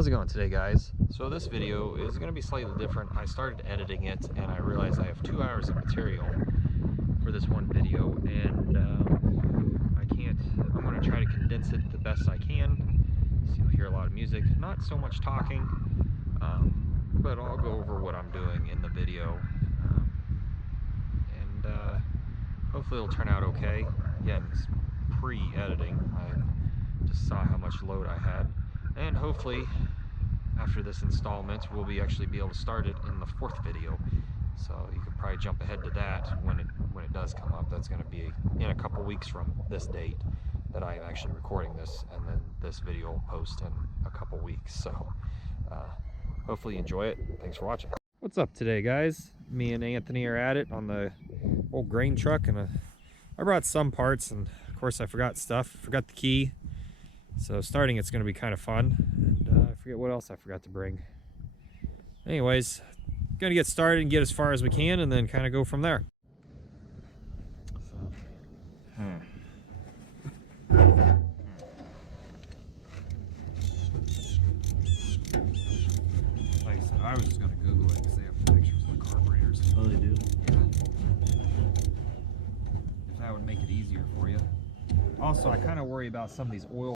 How's it going today, guys? So this video is going to be slightly different. I started editing it and I realized I have 2 hours of material for this one video, and I'm going to try to condense it the best I can. So you'll hear a lot of music, not so much talking, but I'll go over what I'm doing in the video, and hopefully it'll turn out okay. Again, it's pre-editing. I just saw how much load I had. And hopefully, after this installment, we'll actually be able to start it in the 4th video. So you could probably jump ahead to that when it does come up. That's going to be in a couple weeks from this date that I'm actually recording this, and then this video will post in a couple weeks. So hopefully you enjoy it. Thanks for watching. What's up today, guys? Me and Anthony are at it on the old grain truck, and I brought some parts, and of course I forgot stuff. Forgot the key. So starting it's going to be kind of fun, and I forget what else I forgot to bring. Anyways, going to get started and get as far as we can, and then kind of go from there. Like I said, I was just going to Google it because they have pictures of the carburetors. Oh, they do? Yeah. If that would make it easier for you. Also, I kind of worry about some of these oil.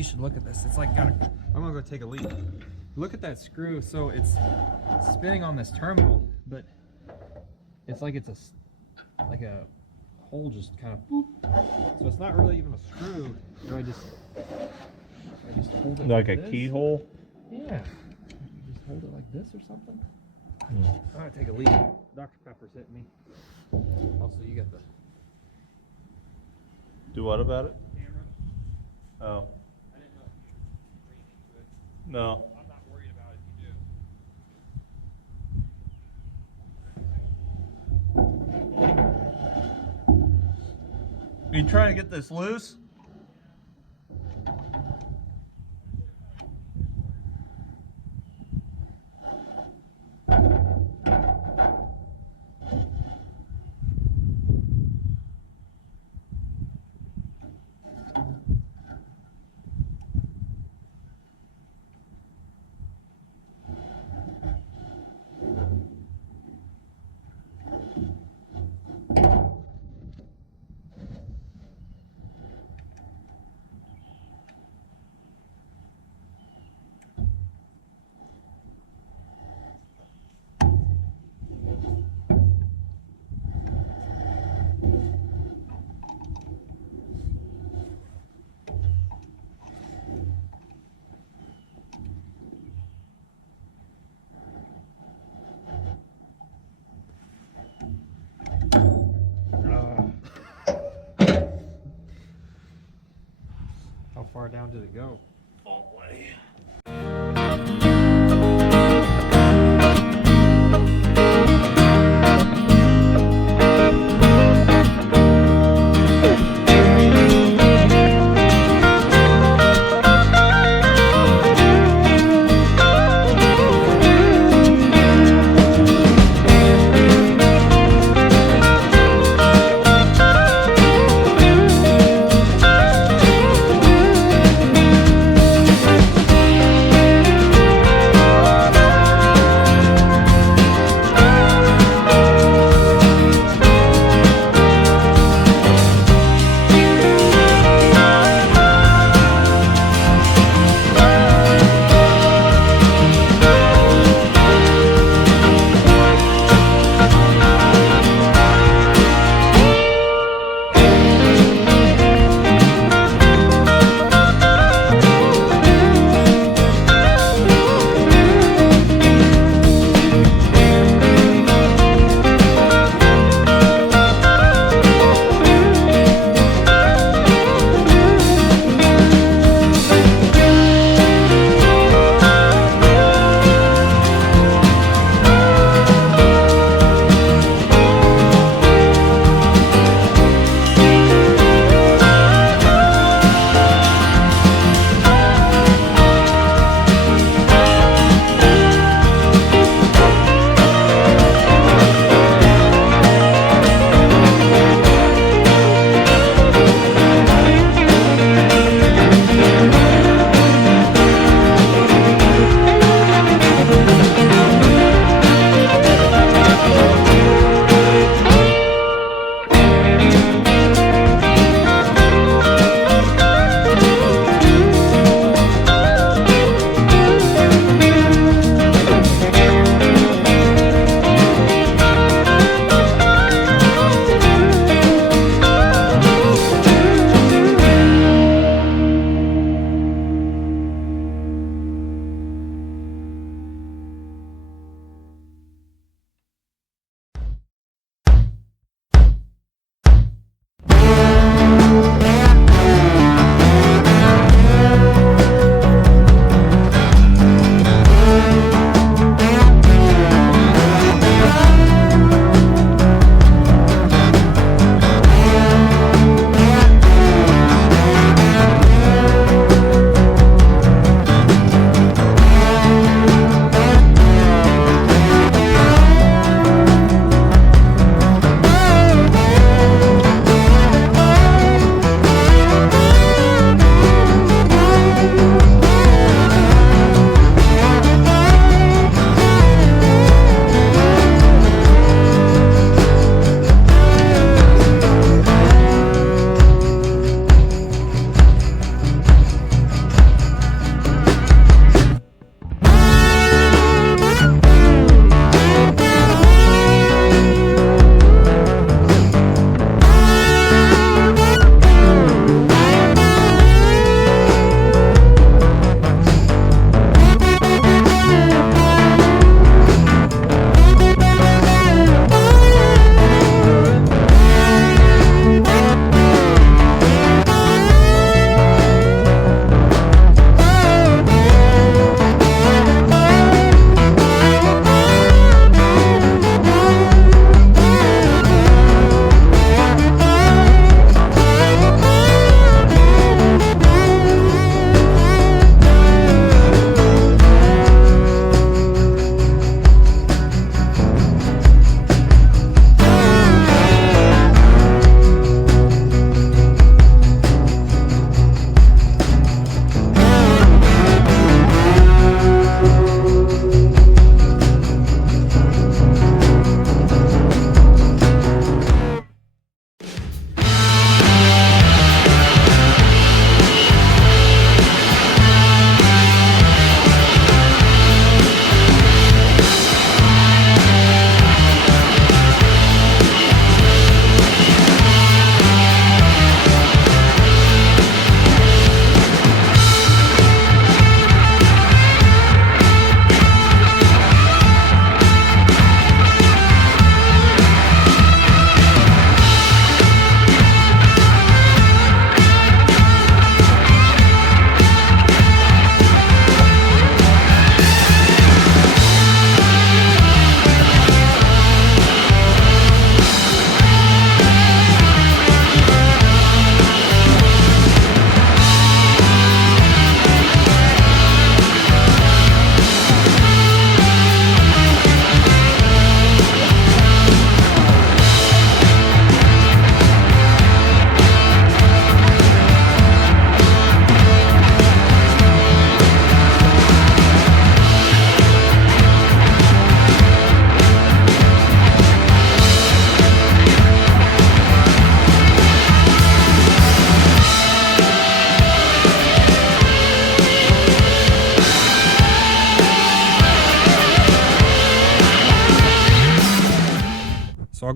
You should look at this. It's like got a, I'm gonna go take a leak. Look at that screw. So it's spinning on this terminal, but it's like it's like a hole just kind of boop. So it's not really even a screw. So I just hold it like a this. keyhole? Yeah. You just hold it like this or something. Hmm. I'm gonna take a leak. Dr. Pepper's hitting me. Also, you got the Do what about it? camera. Oh. I didn't know if you bring into it. No. I'm not worried about it if you do. Are you trying to get this loose? How far down did it go? All the way.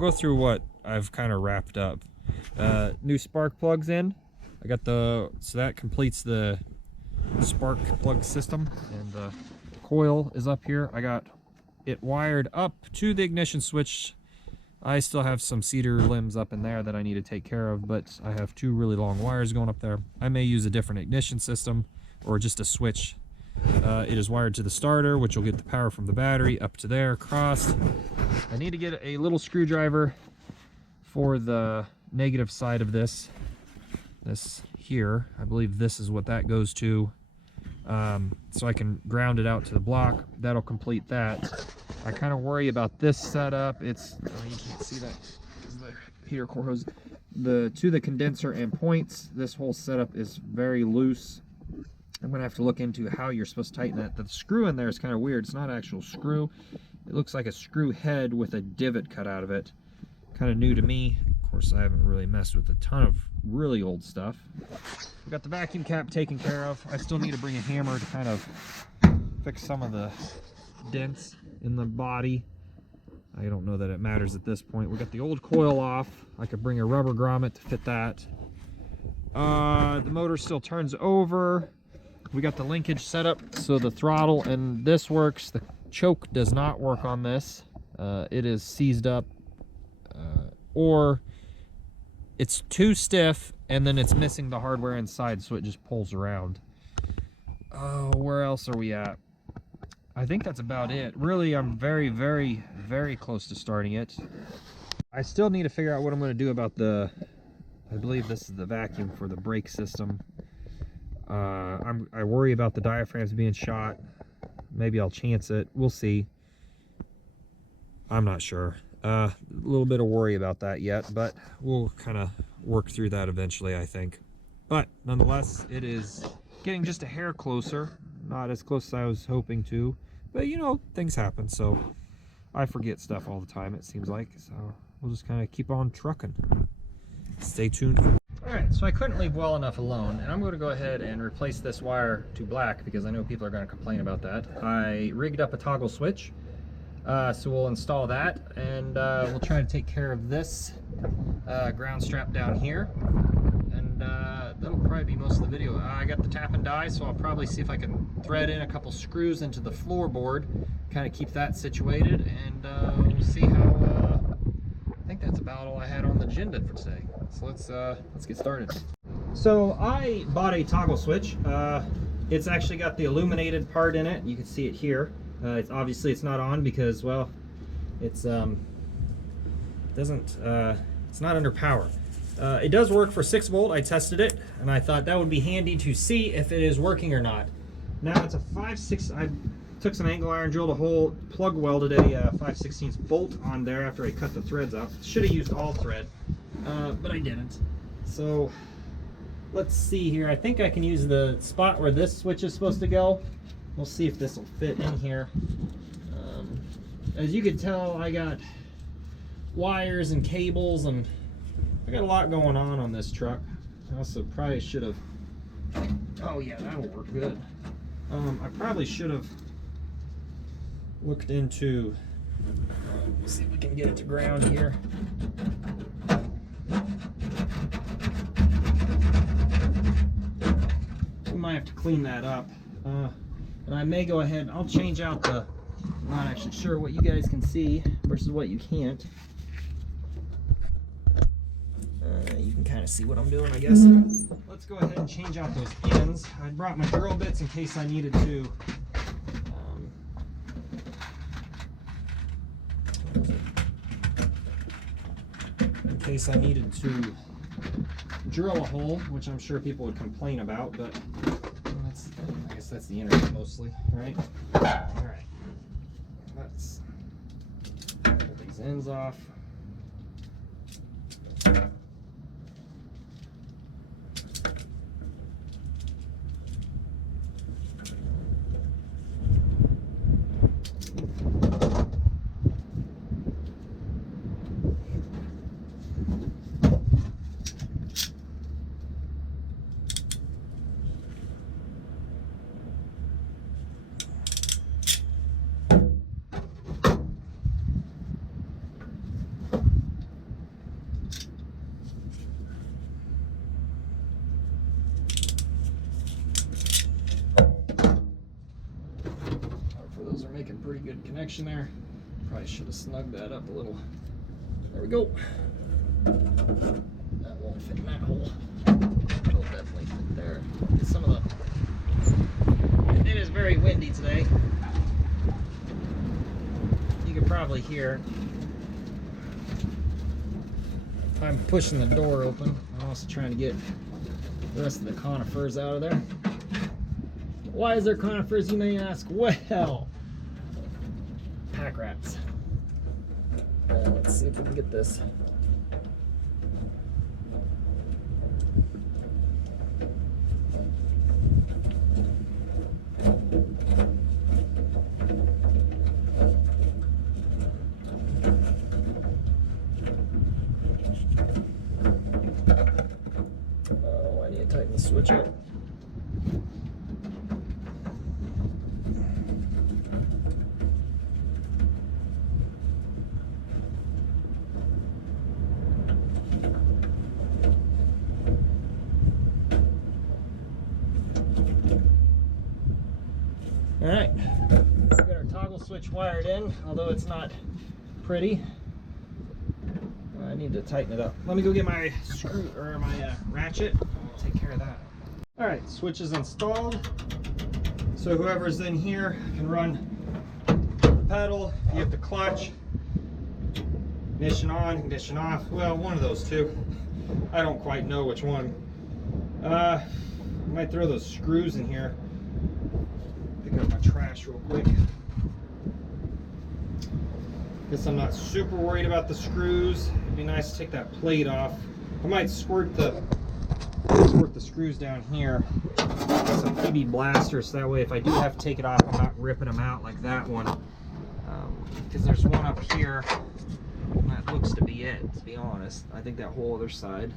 go through what I've kind of wrapped up. New spark plugs in. I got so that completes the spark plug system, and the coil is up here. I got it wired up to the ignition switch. I still have some cedar limbs up in there that I need to take care of, but I have 2 really long wires going up there. I may use a different ignition system or just a switch. It is wired to the starter, which will get the power from the battery up to there, across. I need to get a little screwdriver for the negative side of this here. I believe this is what that goes to, so I can ground it out to the block. That'll complete that. I kind of worry about this setup. It's, oh, you can't see that, the heater core hose. To the condenser and points, this whole setup is very loose. I'm gonna have to look into how you're supposed to tighten that. The screw in there is kind of weird. It's not an actual screw. It looks like a screw head with a divot cut out of it. Kind of new to me. Of course, I haven't really messed with a ton of really old stuff. We got the vacuum cap taken care of. I still need to bring a hammer to kind of fix some of the dents in the body. I don't know that it matters at this point. We got the old coil off. I could bring a rubber grommet to fit that. The motor still turns over. We got the linkage set up so the throttle and this works. The choke does not work on this. It is seized up, or it's too stiff and then it's missing the hardware inside, so it just pulls around. Oh, where else are we at? I think that's about it. Really, I'm very, very, very close to starting it. I still need to figure out what I'm going to do about I believe this is the vacuum for the brake system. I worry about the diaphragms being shot. Maybe I'll chance it. We'll see. I'm not sure. A little bit of worry about that yet, but we'll kind of work through that eventually, I think. But nonetheless, it is getting just a hair closer. Not as close as I was hoping to, but you know, things happen, so I forget stuff all the time, it seems like. So we'll just kind of keep on trucking. Stay tuned. Alright, so I couldn't leave well enough alone, and I'm going to go ahead and replace this wire to black because I know people are going to complain about that. I rigged up a toggle switch, so we'll install that, and we'll try to take care of this ground strap down here, and that'll probably be most of the video. I got the tap and die, so I'll probably see if I can thread in a couple screws into the floorboard, kind of keep that situated, and we'll see how. I think that's about all I had on the agenda for today. So let's get started. So I bought a toggle switch. It's actually got the illuminated part in it. You can see it here. It's obviously it's not on because, well, it's it's not under power. It does work for 6 volt. I tested it and I thought that would be handy to see if it is working or not. Now it's a 5/6. I took some angle iron, drilled a hole, plug welded a 5/16 bolt on there after I cut the threads out. Should have used all thread, but I didn't. So let's see here. I think I can use the spot where this switch is supposed to go. We'll see if this will fit in here. As you can tell, I got wires and cables, and I got a lot going on this truck. I also probably should have, oh yeah, that'll work good. I probably should have looked into, let's see if we can get it to ground here. We might have to clean that up. And I may go ahead, I'll change out the, I'm not actually sure what you guys can see versus what you can't. You can kind of see what I'm doing, I guess. Let's go ahead and change out those ends. I brought my drill bits in case I needed to drill a hole, which I'm sure people would complain about, but I guess that's the internet mostly, right? Alright, let's pull these ends off. those are making pretty good connection there. Probably should have snugged that up a little. There we go. That won't fit in that hole. It'll definitely fit there. Some of the... It is very windy today. You can probably hear if I'm pushing the door open. I'm also trying to get the rest of the conifers out of there. Why is there conifers, you may ask? Well, pack rats. Let's see if we can get this. Oh, I need to tighten the switch up. All right, we've got our toggle switch wired in, although it's not pretty. I need to tighten it up. Let me go get my screw or my ratchet. I'll take care of that. All right, switch is installed. So whoever's in here can run the pedal. You have the clutch, ignition on, ignition off. Well, one of those two. I don't quite know which one. I might throw those screws in here. Pick up my trash real quick. Guess I'm not super worried about the screws. It'd be nice to take that plate off. I might squirt the screws down here with some PB blasters, so that way if I do have to take it off, I'm not ripping them out like that one. Because there's one up here, and that looks to be it, to be honest. I think that whole other side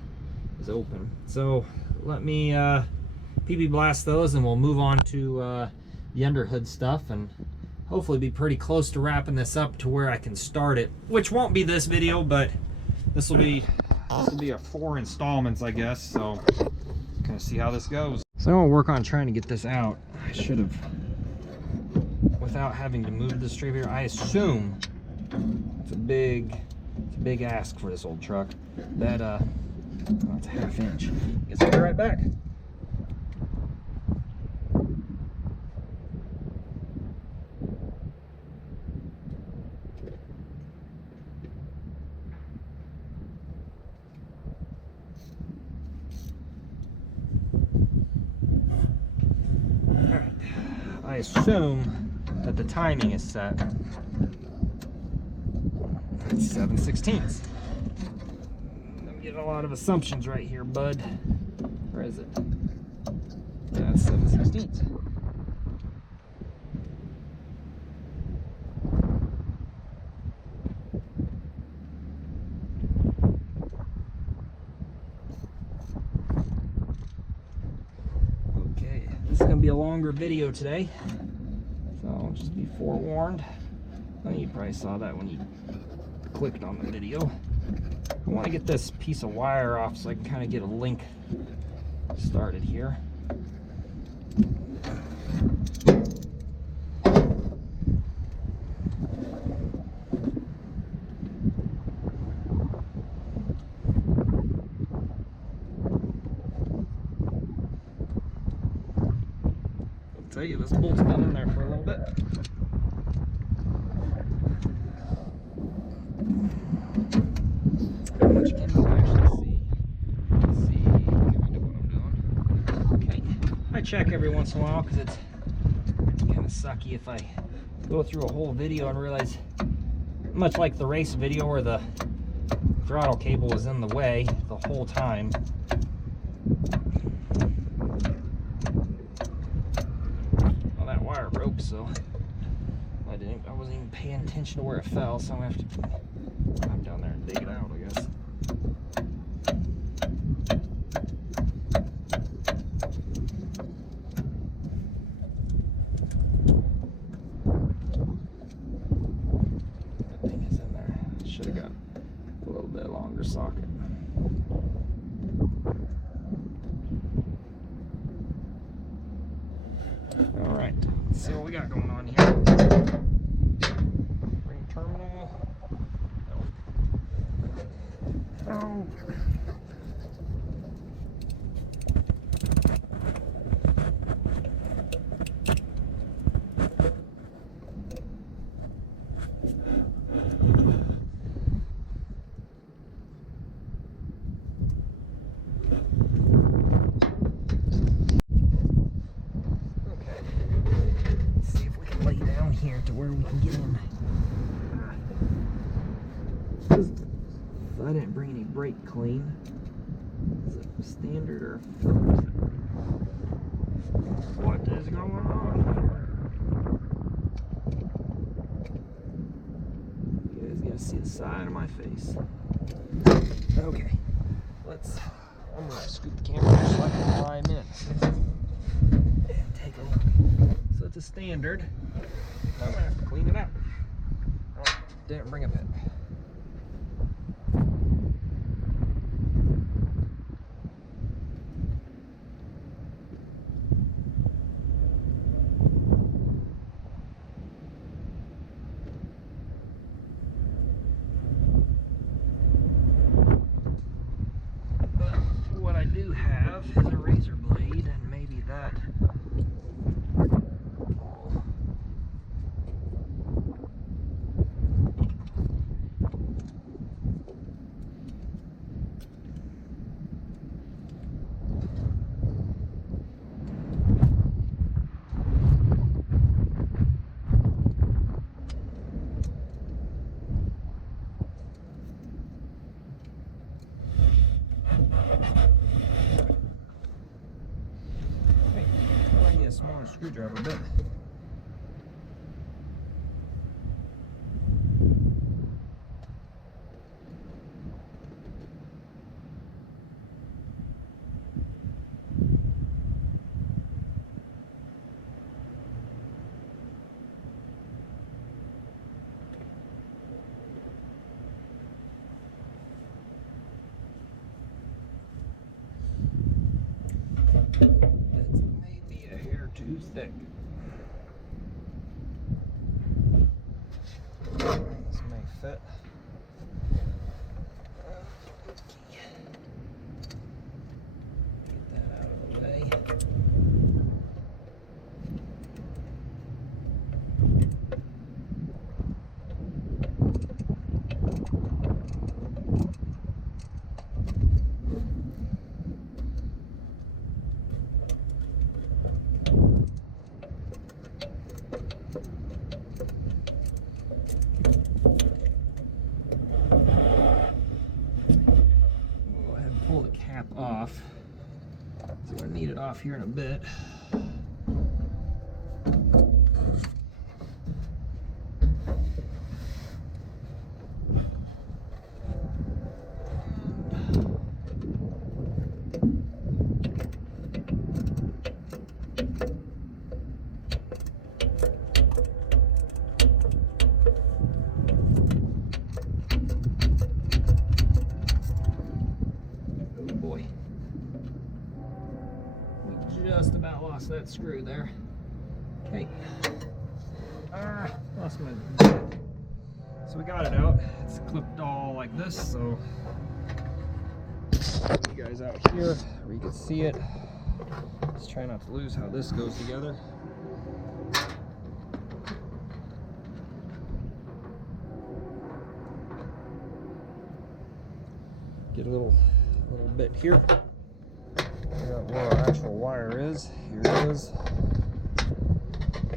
is open. So let me PB blast those, and we'll move on to the underhood stuff, and hopefully be pretty close to wrapping this up to where I can start it, which won't be this video, but this will be a 4 installments, I guess. So kind of see how this goes. So I'm gonna work on trying to get this out. I should have, without having to move the straight here. I assume it's a big ask for this old truck. That oh, it's a 1/2 inch. Guess I'll be right back. I assume that the timing is set at 7/16. I'm getting a lot of assumptions right here, bud. Where is it? Yeah, it's 7/16. This is going to be a longer video today, so just be forewarned. I think you probably saw that when you clicked on the video. I want to get this piece of wire off so I can kind of get a link started here. Tell you, this bolt's been in there for a little bit. How much can you actually see kind of what I'm doing. Okay, I check every once in a while because it's kind of sucky if I go through a whole video and realize, much like the race video where the throttle cable was in the way the whole time. Wire broke, so I wasn't even paying attention to where it fell, so I'm gonna have to climb down there and dig it out, I guess. That thing is in there. Should have got a little bit longer socket. All right, let's see what we got going on here. Ring terminal. Oh. Here to where we can get in. If I didn't bring any brake clean, is it standard or Phillips? What is going on here? You guys gotta see the side of my face. Okay, I'm gonna scoop the camera so I can climb in and take a look. So it's a standard. I'm gonna have to clean it out. Oh, didn't bring a pen. But what I do have is a razor blade, and maybe that. A smaller screwdriver bit. Too thick. This may fit. Get that out of the way. Off. So we're gonna need it off here in a bit. Just about lost that screw there. Okay. Lost my. So we got it out. It's clipped all like this, so you guys out here where you can see it. Just try not to lose how this goes together. Get a little bit here. Figure out where our actual wire is. Here it is.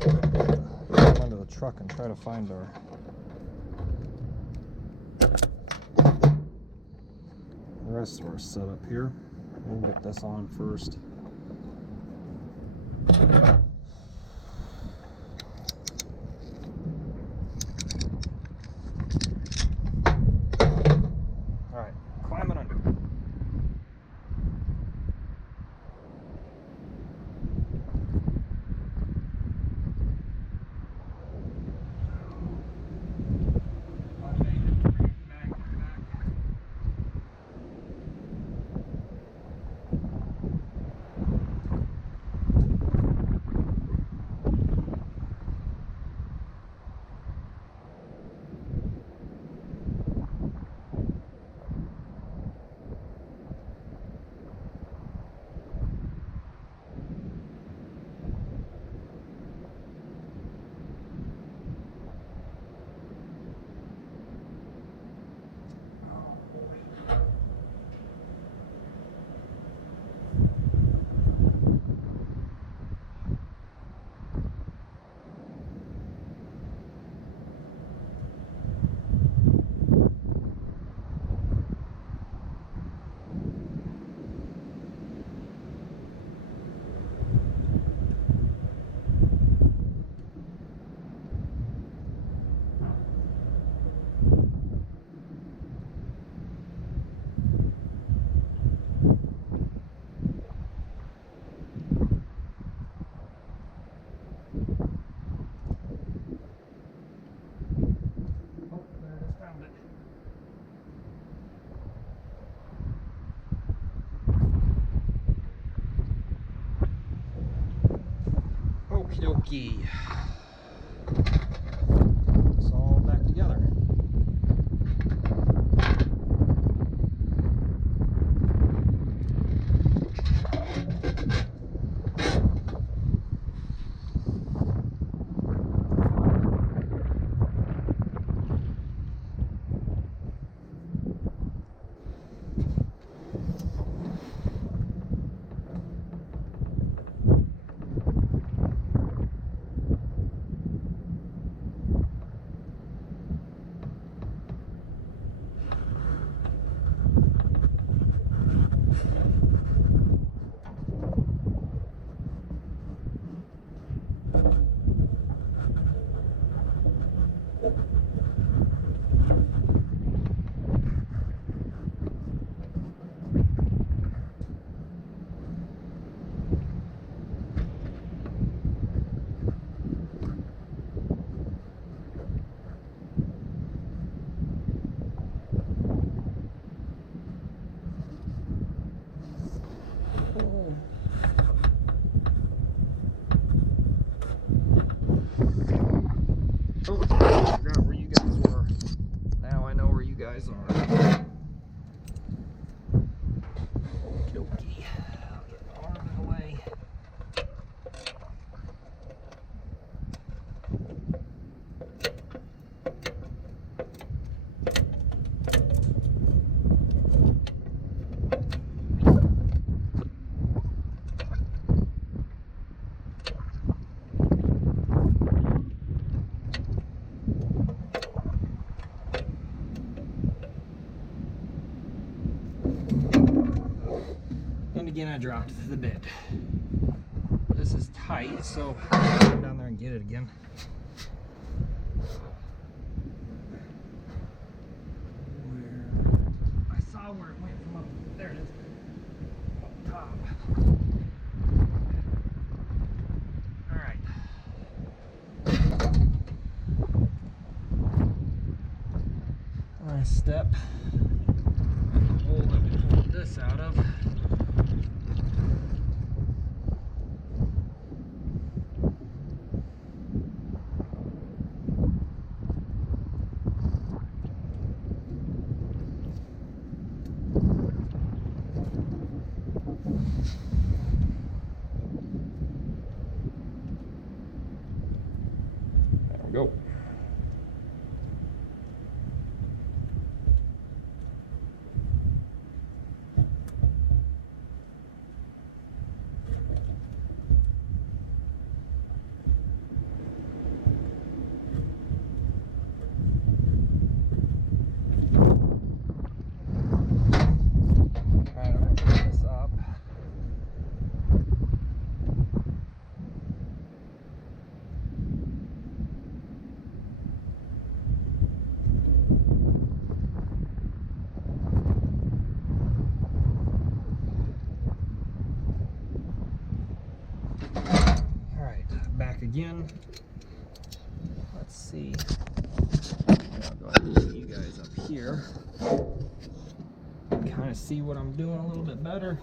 Come under the truck and try to find our. The rest of our setup here. We'll get this on first. Alright, climbing under. Okey-dokey. It's all back together. Oh, I forgot where you guys were. Now I know where you guys are. Okey-dokey. I'll get the arm in the way. And again, I dropped the bit. This is tight, so I'll go down there and get it again. I saw where it went from up there. It is up top. All right. Nice step. The hole that we pulled this out of. There we go. Alright, I'm gonna pick this up. Back again. Let's see. I'll go ahead and get you guys up here. Kind of see what I'm doing a little bit better.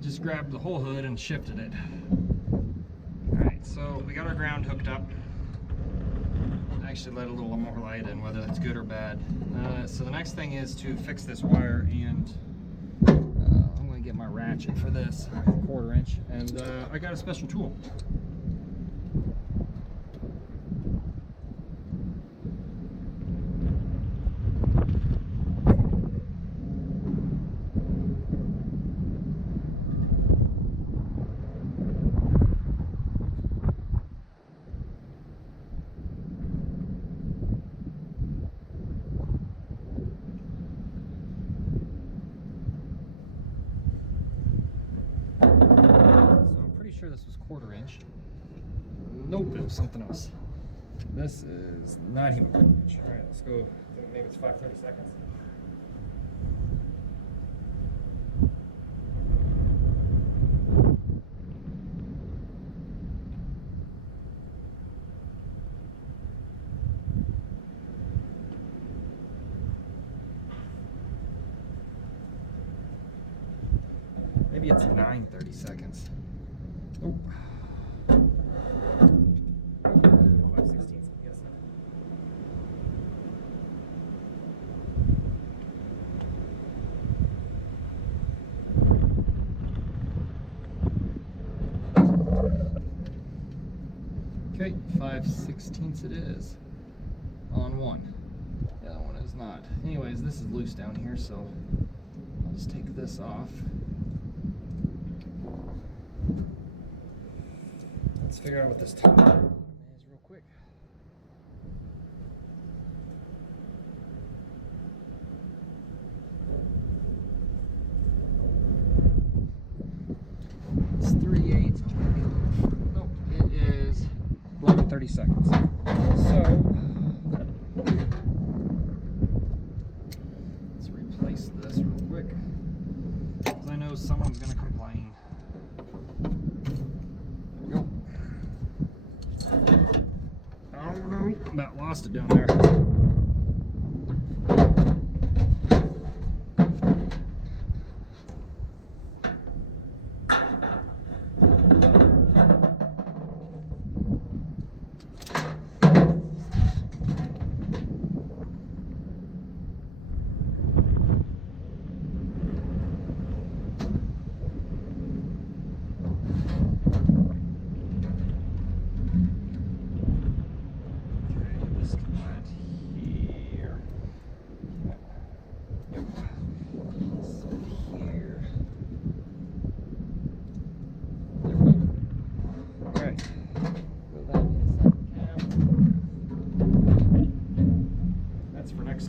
Just grabbed the whole hood and shifted it. Alright, so we got our ground hooked up. Actually let a little more light in, whether that's good or bad. So the next thing is to fix this wire and ratchet for this, 1/4 inch, and I got a special tool. Sure this was 1/4 inch. Nope, it was something else. This is not even 1/4 inch. All right, let's go. Maybe it's 5/32. Maybe it's 9/32. Oh. 5/16, I'm guessing. Okay, 5/16 it is. On one. The other one is not. Anyways, this is loose down here, so I'll just take this off. Let's figure out what this time is real quick. It's 3/8. Nope, it is 11/30. So let's replace this real quick, because I know someone's gonna complain. About lost it down there.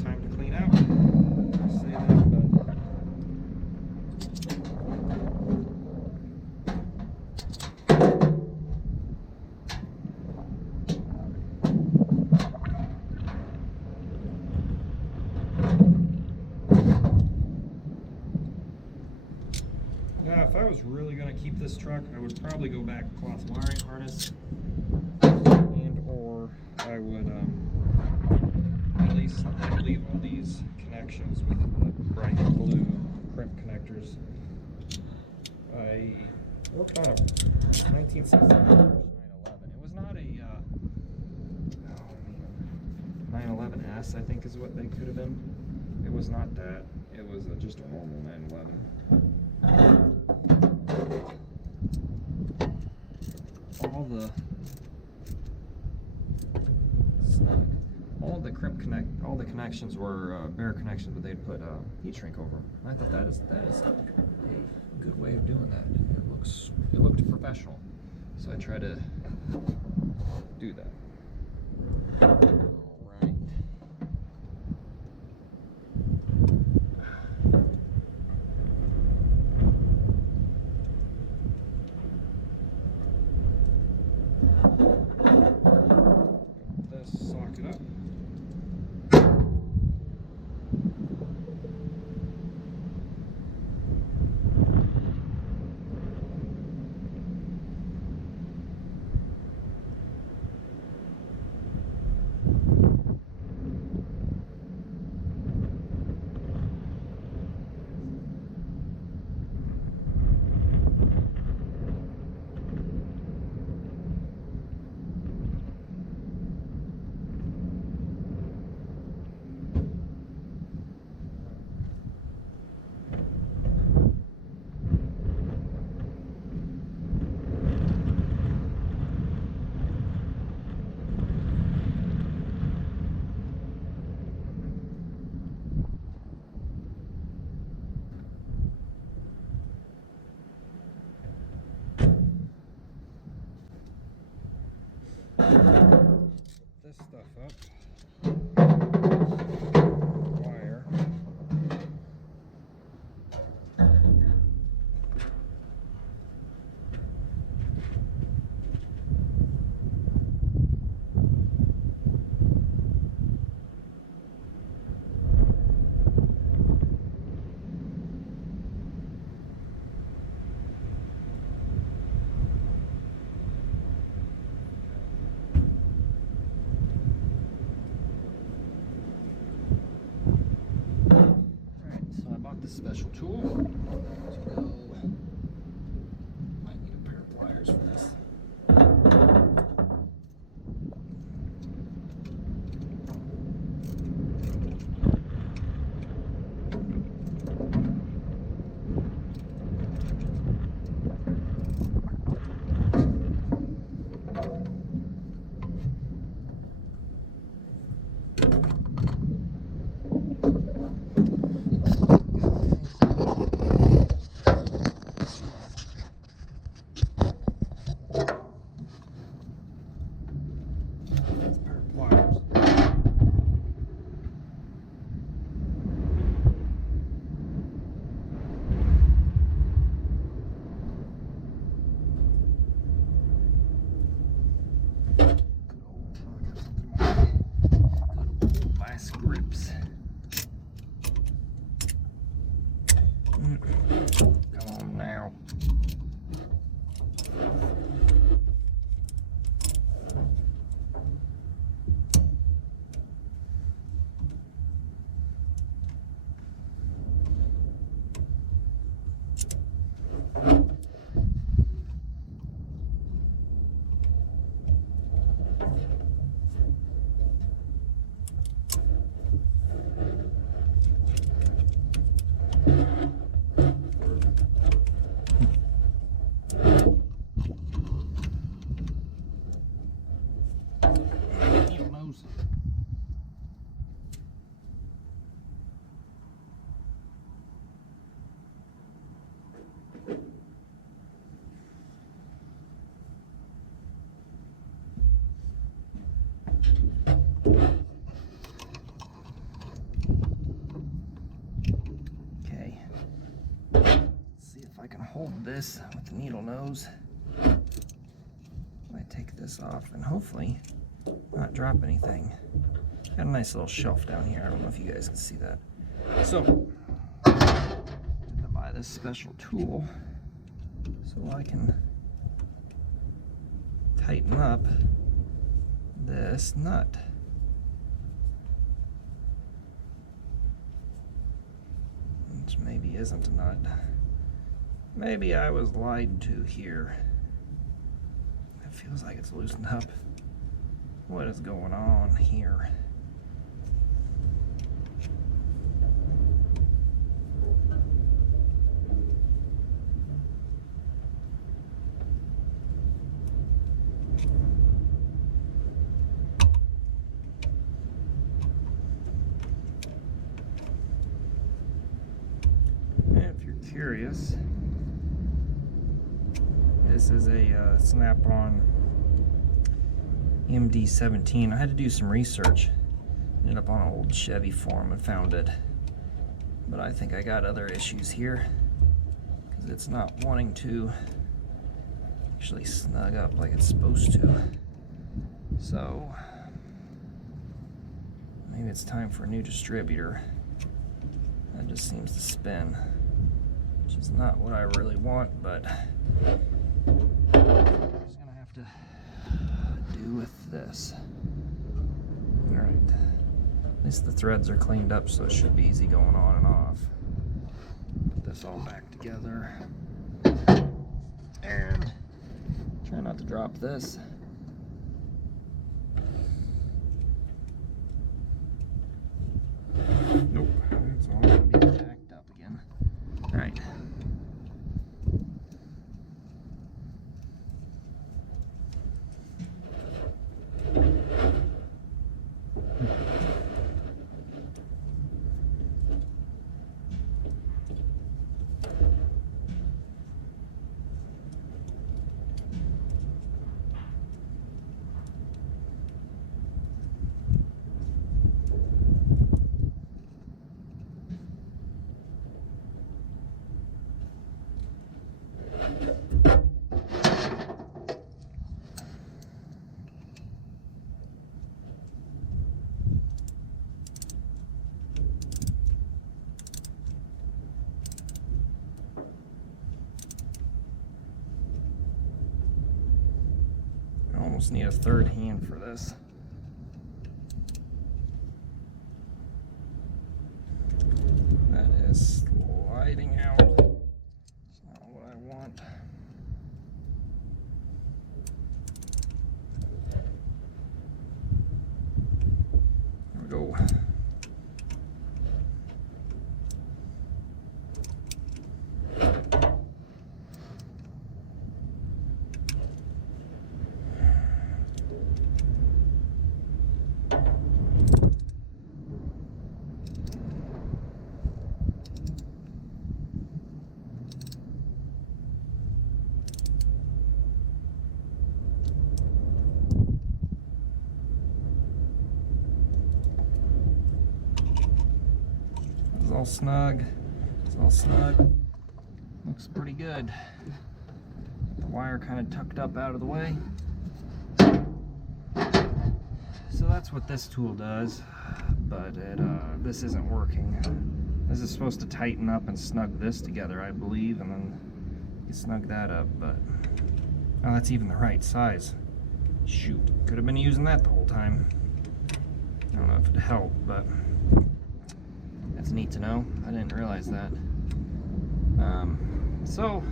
Time to clean out. Say that, but now, if I was really going to keep this truck, I would probably go back cloth wiring harness, and or I would at least leave all these connections with the bright blue crimp connectors. I worked on a 1960 911. It was not a 911S, I think is what they could have been. It was not that. It was just a normal 911. All the connections were bare connections, but they'd put heat shrink over them. I thought that is a good way of doing that. It looked professional, so I try to do that. All right. This socket up. this stuff up. Wire. Special tool to go. Might need a pair of pliers for this. Grips. Come on now. Okay. Let's see if I can hold this with the needle nose. I take this off and hopefully not drop anything. Got a nice little shelf down here. I don't know if you guys can see that. So, I had to buy this special tool so I can tighten up this nut. Which maybe isn't a nut. Maybe I was lied to here. It feels like it's loosened up. What is going on here? If you're curious, this is a snap-on MD17. I had to do some research. Ended up on an old Chevy forum and found it. But I think I got other issues here because it's not wanting to actually snug up like it's supposed to. So maybe it's time for a new distributor. That just seems to spin, which is not what I really want, but I'm just gonna have to do with this. All right, at least the threads are cleaned up, so it should be easy going on and off. Put this all back together and try not to drop this. Nope, it's all gonna be jacked up again. All right. almost need a third hand for this. That is sliding out. It's not what I want. There we go. It's all snug. It's all snug. Looks pretty good. The wire kind of tucked up out of the way. So that's what this tool does, but this isn't working. This is supposed to tighten up and snug this together, I believe, and then you snug that up, but oh, that's even the right size. Shoot, could have been using that the whole time. I don't know if it helped, but that's neat to know. I didn't realize that. So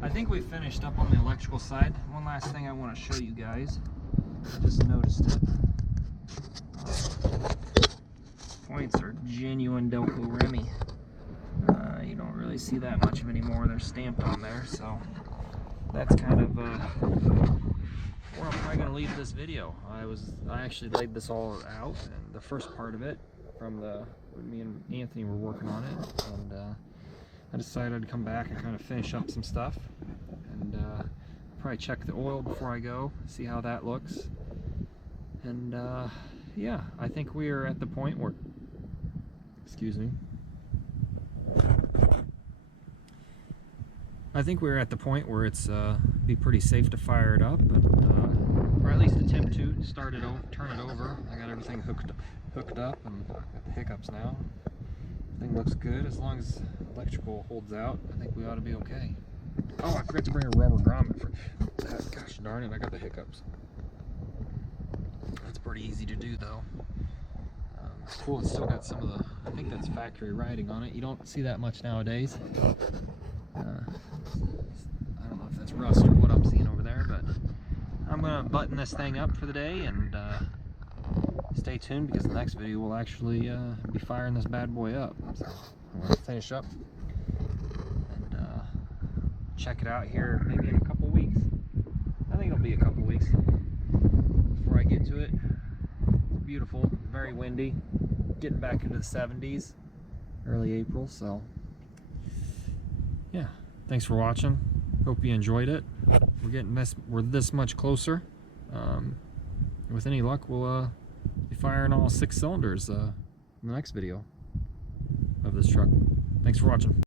I think we finished up on the electrical side. One last thing I want to show you guys. I just noticed it. Points are genuine Delco Remy. You don't really see that much of anymore. They're stamped on there, so that's kind of where I'm probably going to leave this video. I actually laid this all out, and the first part of it from when me and Anthony were working on it, and I decided I'd come back and kind of finish up some stuff, and probably check the oil before I go, see how that looks, and yeah, I think we are at the point where, excuse me, I think we're at the point where it's be pretty safe to fire it up, but, or at least attempt to start it over, turn it over. I got everything hooked up, and got the hiccups now. Everything looks good. As long as electrical holds out, I think we ought to be okay. Oh, I forgot to bring a rubber grommet for that. Gosh darn it, I got the hiccups. That's pretty easy to do though. It's cool, it's still got some of the, I think that's factory writing on it. You don't see that much nowadays. I don't know if that's rust or what I'm seeing over there, but I'm gonna button this thing up for the day, and stay tuned because the next video will actually be firing this bad boy up. So I'm gonna finish up and check it out here maybe in a couple weeks. I think it'll be a couple weeks before I get to it. It's beautiful, very windy, getting back into the 70s, early April, so yeah. Thanks for watching. Hope you enjoyed it. We're this much closer. With any luck, we'll be firing all 6 cylinders in the next video of this truck. Thanks for watching.